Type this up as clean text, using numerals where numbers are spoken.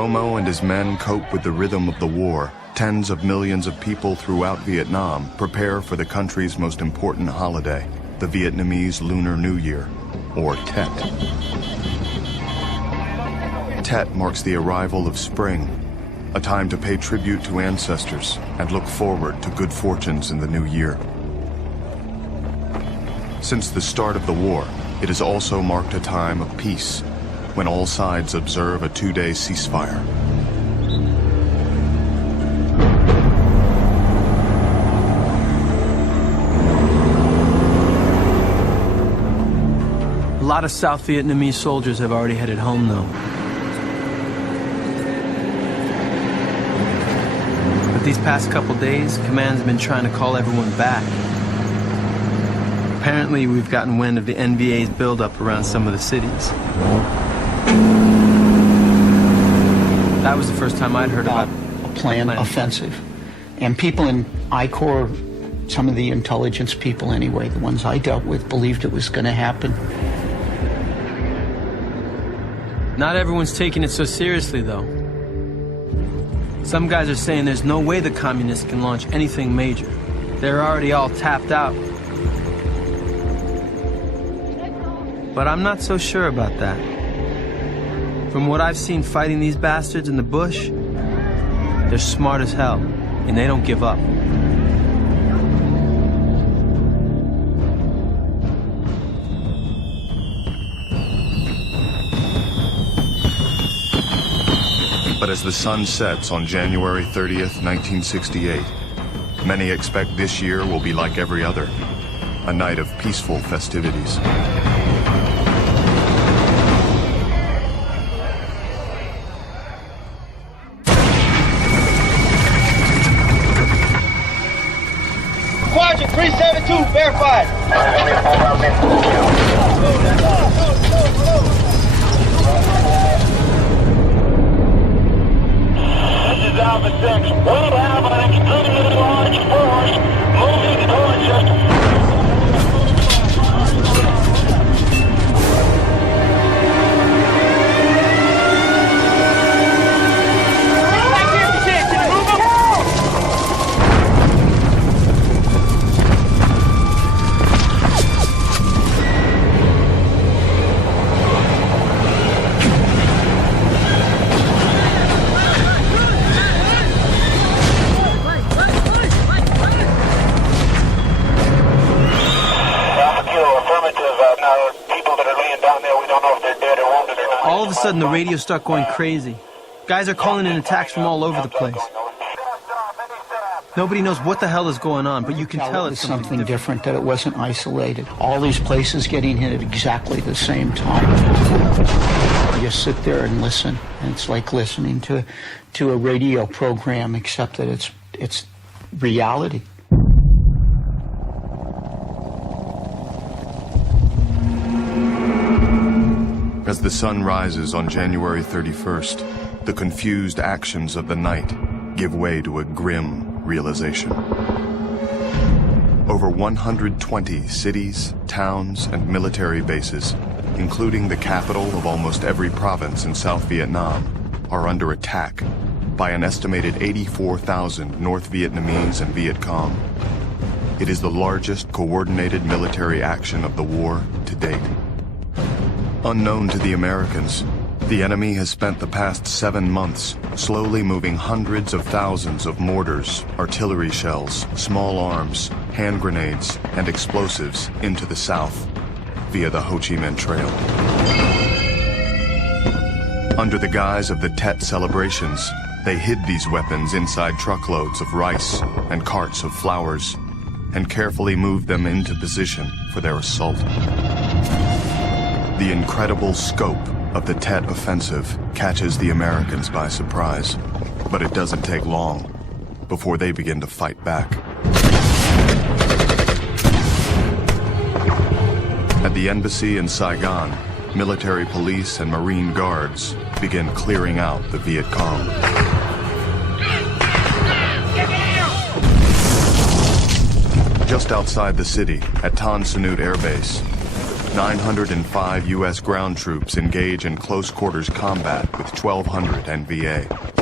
Romo and his men cope with the rhythm of the war, tens of millions of people throughout Vietnam prepare for the country's most important holiday, the Vietnamese Lunar New Year, or Tet. Tet marks the arrival of spring, a time to pay tribute to ancestors and look forward to good fortunes in the new year. Since the start of the war, it has also marked a time of peace, when all sides observe a 2-day ceasefire. A lot of South Vietnamese soldiers have already headed home, though. But these past couple days, command's been trying to call everyone back. Apparently, we've gotten wind of the NVA's buildup around some of the cities. That was the first time I'd heard about a planned offensive. And people in I-Corps, some of the intelligence people anyway, the ones I dealt with, believed it was going to happen. Not everyone's taking it so seriously, though. Some guys are saying there's no way the communists can launch anything major. They're already all tapped out. But I'm not so sure about that. From what I've seen fighting these bastards in the bush, they're smart as hell, and they don't give up. But as the sun sets on January 30th, 1968, many expect this year will be like every other, a night of peaceful festivities. Quadrant 372, verified. This is Alpha 6. We have an extremely large force moving towards us. All of a sudden, the radios start going crazy. Guys are calling in attacks from all over the place. Nobody knows what the hell is going on, but you can tell it's something different, that it wasn't isolated. All these places getting hit at exactly the same time. You just sit there and listen, and it's like listening to a radio program, except that it's reality. As the sun rises on January 31st, the confused actions of the night give way to a grim realization. Over 120 cities, towns, and military bases, including the capital of almost every province in South Vietnam, are under attack by an estimated 84,000 North Vietnamese and Viet Cong. It is the largest coordinated military action of the war to date. Unknown to the Americans, the enemy has spent the past 7 months slowly moving hundreds of thousands of mortars, artillery shells, small arms, hand grenades, and explosives into the south via the Ho Chi Minh Trail. Under the guise of the Tet celebrations, they hid these weapons inside truckloads of rice and carts of flowers and carefully moved them into position for their assault. The incredible scope of the Tet offensive catches the Americans by surprise, but it doesn't take long before they begin to fight back. At the embassy in Saigon, military police and Marine guards begin clearing out the Viet Cong. Just outside the city, at Tan Son Nhut Air Base, 905 U.S. ground troops engage in close quarters combat with 1,200 NVA.